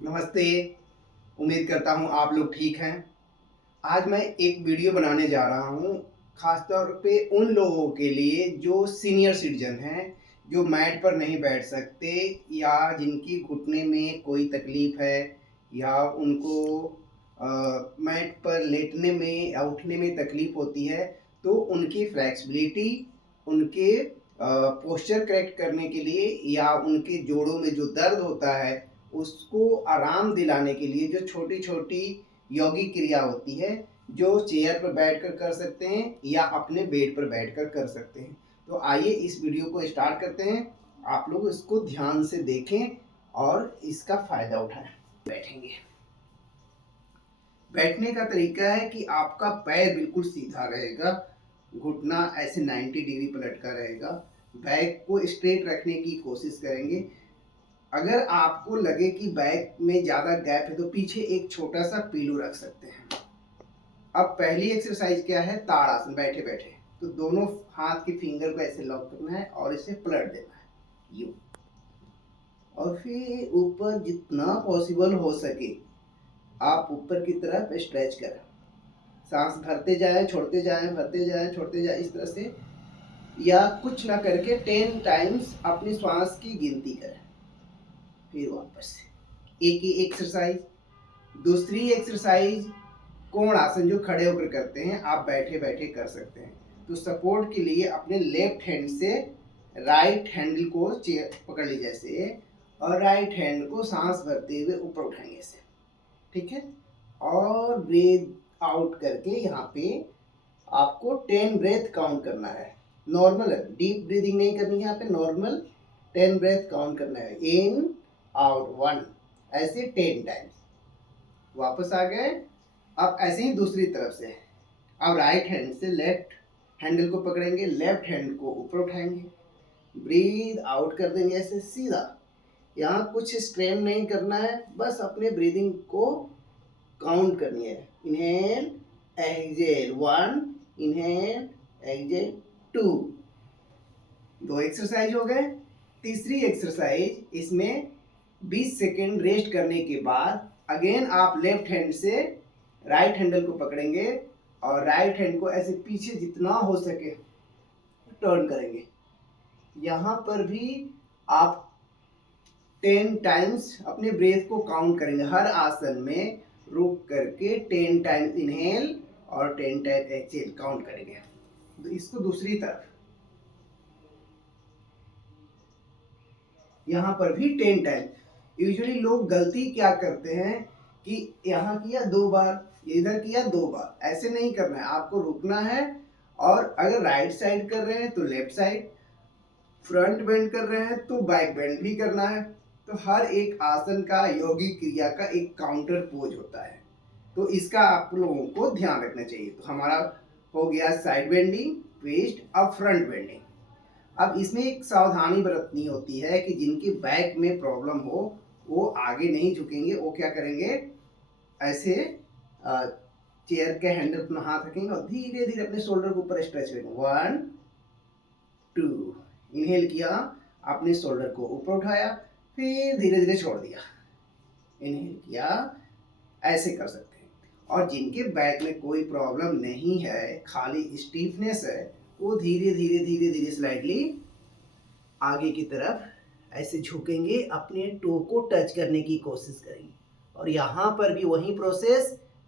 नमस्ते। उम्मीद करता हूँ आप लोग ठीक हैं। आज मैं एक वीडियो बनाने जा रहा हूँ, ख़ास तौर पे उन लोगों के लिए जो सीनियर सिटीज़न हैं, जो मैट पर नहीं बैठ सकते या जिनकी घुटने में कोई तकलीफ़ है या उनको मैट पर लेटने में या उठने में तकलीफ़ होती है, तो उनकी फ्लेक्सिबिलिटी, उनके पोस्चर करेक्ट करने के लिए या उनके जोड़ों में जो दर्द होता है, उसको आराम दिलाने के लिए जो छोटी-छोटी यौगिक क्रिया होती है, जो चेयर पर बैठकर कर सकते हैं या अपने बेड पर बैठकर कर सकते हैं। तो आइए इस वीडियो को स्टार्ट करते हैं। आप लोग इसको ध्यान से देखें और इसका फ़ायदा उठाएँ। बैठेंगे। बैठने का तरीका है कि आपका पैर बिल्कुल सीधा रहेगा, घुटना ऐसे 90 डिग्री पर लटका रहेगा, बैक को स्ट्रेट रखने की कोशिश करेंगे। अगर आपको लगे कि बैक में ज़्यादा गैप है तो पीछे एक छोटा सा पीलो रख सकते हैं। अब पहली एक्सरसाइज क्या है, ताड़ासन, बैठे बैठे। तो दोनों हाथ के फिंगर को ऐसे लॉक करना है और इसे पलट देना है यूं, और फिर ऊपर जितना पॉसिबल हो सके आप ऊपर की तरफ स्ट्रेच करें। सांस भरते जाएं, छोड़ते जाएं, भरते जाएं, छोड़ते जाएं, इस तरह से। या कुछ ना करके 10 टाइम्स अपनी श्वास की गिनती करें। फिर वापस एक ही एक्सरसाइज। दूसरी एक्सरसाइज कोण आसन, जो खड़े होकर करते हैं, आप बैठे बैठे कर सकते हैं। तो सपोर्ट के लिए अपने लेफ्ट हैंड से राइट हैंडल को चेयर पकड़ लीजिए ऐसे, और राइट हैंड को सांस भरते हुए ऊपर उठाएंगे ऐसे, ठीक है। और ब्रीथ आउट करके यहाँ पे आपको 10 ब्रेथ काउंट करना है। नॉर्मल है, डीप ब्रीदिंग नहीं करनी है यहाँ पे, नॉर्मल 10 ब्रेथ काउंट करना है। इन आउट 1, ऐसे 10 टाइम्स। वापस आ गए। अब ऐसे ही दूसरी तरफ से, अब राइट हैंड से लेफ्ट हैंडल को पकड़ेंगे, लेफ्ट हैंड को ऊपर उठाएंगे, ब्रीद आउट कर देंगे ऐसे सीधा। यहाँ कुछ स्ट्रेन नहीं करना है, बस अपने ब्रीदिंग को काउंट करनी है। Inhale exhale 1, inhale exhale 2। दो एक्सरसाइज हो गए। तीसरी एक्सरसाइज, इसमें 20 सेकेंड रेस्ट करने के बाद अगेन आप लेफ्ट हैंड से राइट हैंडल को पकड़ेंगे और राइट हैंड को ऐसे पीछे जितना हो सके टर्न करेंगे। यहाँ पर भी आप 10 टाइम्स अपने ब्रेथ को काउंट करेंगे। हर आसन में रुक करके 10 टाइम्स इनहेल और 10 टाइम्स एक्सहेल काउंट करेंगे। तो इसको दूसरी तरफ, यहाँ पर भी 10 टाइम। यूजुअली लोग गलती क्या करते हैं कि यहाँ किया 2 बार, इधर किया 2 बार, ऐसे नहीं करना है। आपको रुकना है, और अगर राइट साइड कर रहे हैं तो लेफ्ट साइड, फ्रंट बेंड कर रहे हैं तो बैक बेंड भी करना है। तो हर एक आसन का, यौगिक क्रिया का एक काउंटर पोज होता है, तो इसका आप लोगों को ध्यान रखना चाहिए। तो हमारा हो गया साइड बेंडिंग, ट्विस्ट, अब फ्रंट बेंडिंग। अब इसमें एक सावधानी बरतनी होती है कि जिनके बैक में प्रॉब्लम हो वो आगे नहीं झुकेंगे। वो क्या करेंगे, ऐसे चेयर के हैंडल अपना हाथ रखेंगे और धीरे धीरे अपने शोल्डर के ऊपर स्ट्रेच करेंगे। 1 2, इनहेल किया, अपने शोल्डर को ऊपर उठाया, फिर धीरे धीरे छोड़ दिया, इनहेल किया। ऐसे कर सकते हैं। और जिनके बैक में कोई प्रॉब्लम नहीं है, खाली स्टीफनेस है, वो धीरे धीरे धीरे धीरे स्लाइडली आगे की तरफ ऐसे झुकेंगे, अपने टो को टच करने की कोशिश करेंगे। और यहाँ पर भी वही प्रोसेस,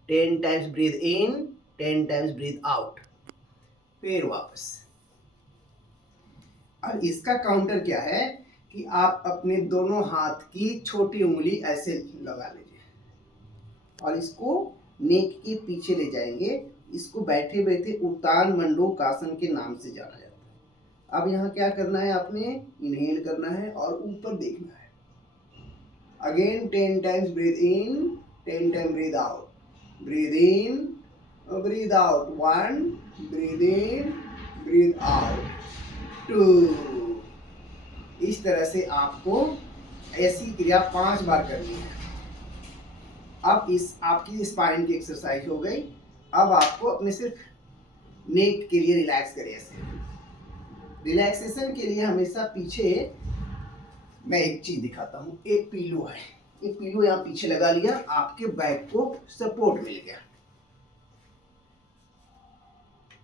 10 टाइम्स ब्रीथ इन, 10 टाइम्स ब्रीथ आउट, फिर वापस। अब इसका काउंटर क्या है कि आप अपने दोनों हाथ की छोटी उंगली ऐसे लगा लीजिए और इसको नेक के पीछे ले जाएंगे। इसको बैठे बैठे उत्तान मंडूकासन के नाम से जाना जाता है। अब यहाँ क्या करना है, आपने इनहेल करना है और ऊपर देखना है। अगेन 10 टाइम्स ब्रीथ इन, 10 टाइम ब्रीथ आउट, ब्रीथ इन, ब्रीथ आउट, 1, ब्रीथ इन, ब्रीथ आउट, 2। इस तरह से आपको ऐसी क्रिया 5 बार करनी है। अब इस आपकी स्पाइन की एक्सरसाइज हो गई। अब आपको अपने सिर्फ नेक के लिए रिलैक्स करें ऐसे। रिलैक्सेशन के लिए हमेशा पीछे मैं एक चीज दिखाता हूँ, एक पीलो है, एक पिलो यहाँ पीछे लगा लिया, आपके बैक को सपोर्ट मिल गया।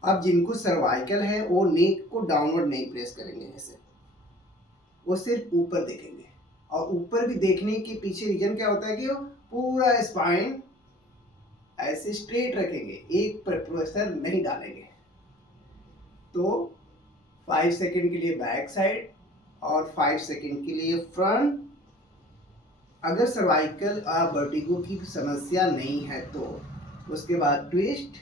अब जिनको सर्वाइकल है वो नेक को डाउनवर्ड नहीं प्रेस करेंगे, ऐसे वो सिर्फ ऊपर देखेंगे। और ऊपर भी देखने के पीछे रीजन क्या होता है कि वो पूरा स्पाइन ऐसे स्ट्रेट रखेंगे, एक पर प्रेशर नहीं डालेंगे। तो 5 सेकंड के लिए बैक साइड और 5 सेकंड के लिए फ्रंट। अगर सर्वाइकल और वर्टिगो की समस्या नहीं है तो उसके बाद ट्विस्ट।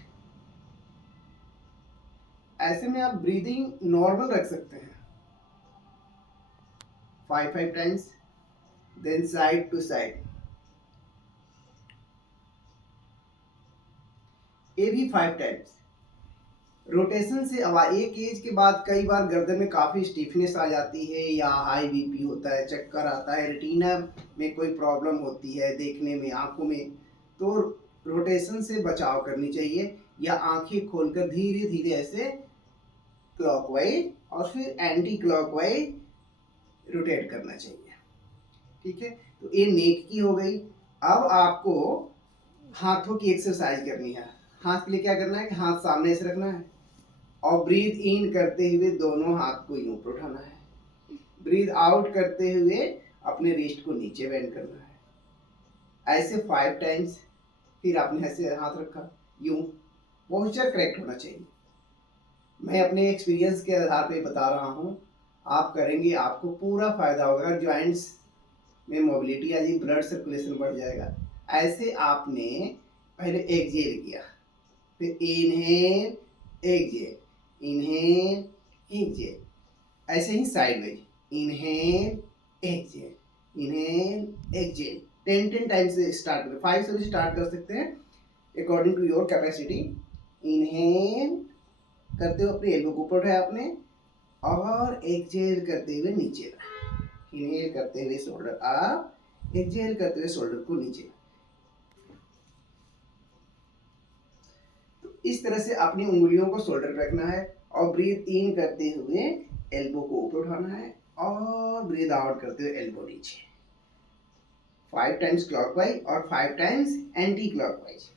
ऐसे में आप ब्रीदिंग नॉर्मल रख सकते हैं, 5 times, then side to side, ये भी 5 टाइम्स। रोटेशन से अब एक एज के बाद कई बार गर्दन में काफ़ी स्टिफनेस आ जाती है, या हाई बीपी होता है, चक्कर आता है, रेटिना में कोई प्रॉब्लम होती है देखने में, आंखों में, तो रोटेशन से बचाव करनी चाहिए, या आंखें खोलकर धीरे धीरे ऐसे क्लॉकवाइज और फिर एंटी क्लॉकवाइज रोटेट करना चाहिए। ठीक है, तो ये नेक की हो गई। अब आपको हाथों की एक्सरसाइज करनी है। हाथ के लिए क्या करना है कि हाथ सामने से रखना है और ब्रीथ इन करते हुए दोनों हाथ को यूं पर उठाना है। ब्रीथ आउट करते हुए अपने रिस्ट को नीचे बेंड करना है, ऐसे 5 टाइम्स। फिर आपने ऐसे हाथ रखा, यूं पोस्चर करेक्ट होना चाहिए। मैं अपने एक्सपीरियंस के आधार पे बता रहा हूँ, आप करेंगे आपको पूरा फायदा होगा। अगर जॉइंट्स में मोबिलिटी आ जाएगी, ब्लड सर्कुलेशन बढ़ जाएगा। ऐसे आपने पहले एक्सहेल किया, फिर इनहेल एक्सहेल, इनहेल एक्सहेल, ऐसे ही sideways, inhale exhale, inhale exhale, 10 times से स्टार्ट करें। 5 से भी स्टार्ट कर सकते हैं according to your capacity. Inhale करते हुए अपने एल्बो को ऊपर उठाया आपने, और एक्सहेल करते हुए नीचे ला। इनहेल करते हुए शोल्डर अप, एक्सहेल करते हुए शोल्डर को नीचे ला। तो इस तरह से अपनी उंगलियों को शोल्डर पे रखना है और ब्रीथ इन करते हुए एल्बो को ऊपर उठाना है और ब्रीथ आउट करते हुए एल्बो नीचे। 5 टाइम्स क्लॉकवाइज और 5 टाइम्स एंटी क्लॉकवाइज।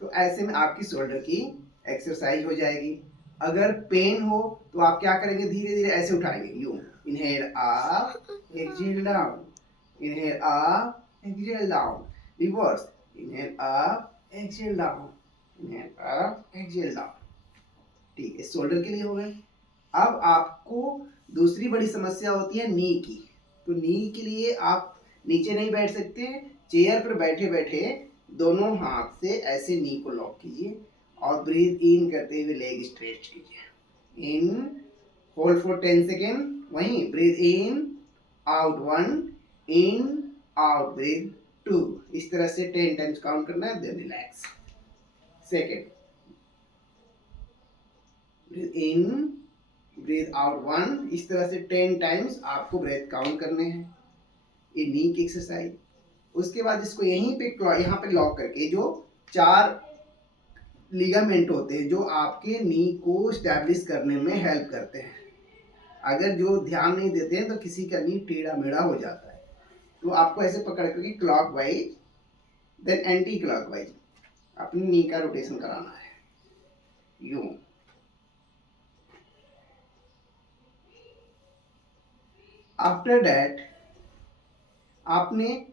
तो ऐसे में आपकी शोल्डर की एक्सरसाइज हो जाएगी। अगर पेन हो तो आप क्या करेंगे, धीरे धीरे ऐसे उठाएंगे, यूं, inhale up, exhale down, inhale up, exhale down, reverse, inhale up, exhale down, inhale up, exhale down. ठीक है, शोल्डर के लिए हो गए। अब आपको दूसरी बड़ी समस्या होती है नी की। तो नी के लिए आप नीचे नहीं बैठ सकते, चेयर पर बैठे बैठे दोनों हाथ से ऐसे नी को लॉक कीजिए और ब्रीथ इन करते हुए लेग स्ट्रेच कीजिए। इन, होल्ड फॉर 10 सेकेंड, वहीं ब्रीथ इन, आउट 1, इन, आउट, ब्रीथ 2। इस तरह से 10 टाइम्स काउंट करना है, देन रिलैक्स। सेकेंड, ब्रीथ इन, ब्रीथ आउट 1। इस तरह से 10 टाइम्स आपको ब्रेथ काउंट करने हैं। ये नी की एक्सरसाइज। उसके बाद इसको यहीं पे यहाँ पे लॉक करके, जो 4 लिगामेंट होते हैं जो आपके नी को स्टैब्लिश करने में हेल्प करते हैं, अगर जो ध्यान नहीं देते हैं तो किसी का नी टेढ़ा मेढ़ा हो जाता है। तो आपको ऐसे पकड़ करके clockwise then anticlockwise अपनी नी का रोटेशन कराना है, यूं। आफ्टर दैट आपने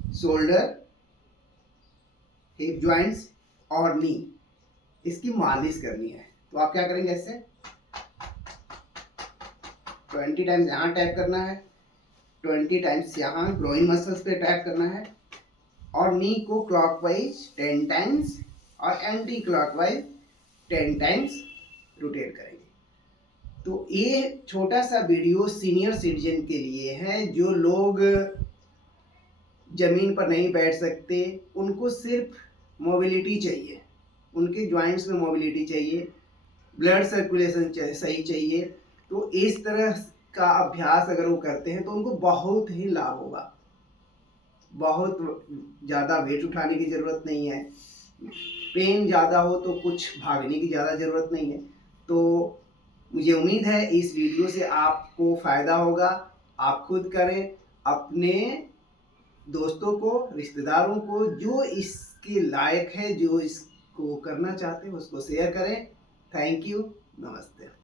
शोल्डर, हिप जॉइंट्स और नी, इसकी मालिश करनी है। तो आप क्या करेंगे, ऐसे 20 टाइम्स यहाँ टैप करना है, 20 टाइम्स यहाँ ग्रोइंग मसल्स पे टैप करना है, और नी को क्लॉकवाइज 10 टाइम्स और एंटी क्लॉकवाइज 10 टाइम्स रोटेट करेंगे। तो ये छोटा सा वीडियो सीनियर सिटीजन के लिए है, जो लोग जमीन पर नहीं बैठ सकते, उनको सिर्फ मोबिलिटी चाहिए, उनके जॉइंट्स में मोबिलिटी चाहिए, ब्लड सर्कुलेशन सही चाहिए। तो इस तरह का अभ्यास अगर वो करते हैं तो उनको बहुत ही लाभ होगा। बहुत ज़्यादा वेट उठाने की ज़रूरत नहीं है, पेन ज़्यादा हो तो कुछ भागने की ज़्यादा ज़रूरत नहीं है। तो मुझे उम्मीद है इस वीडियो से आपको फ़ायदा होगा। आप खुद करें, अपने दोस्तों को, रिश्तेदारों को, जो इसके लायक है, जो इसको करना चाहते हैं उसको शेयर करें। Thank you. नमस्ते।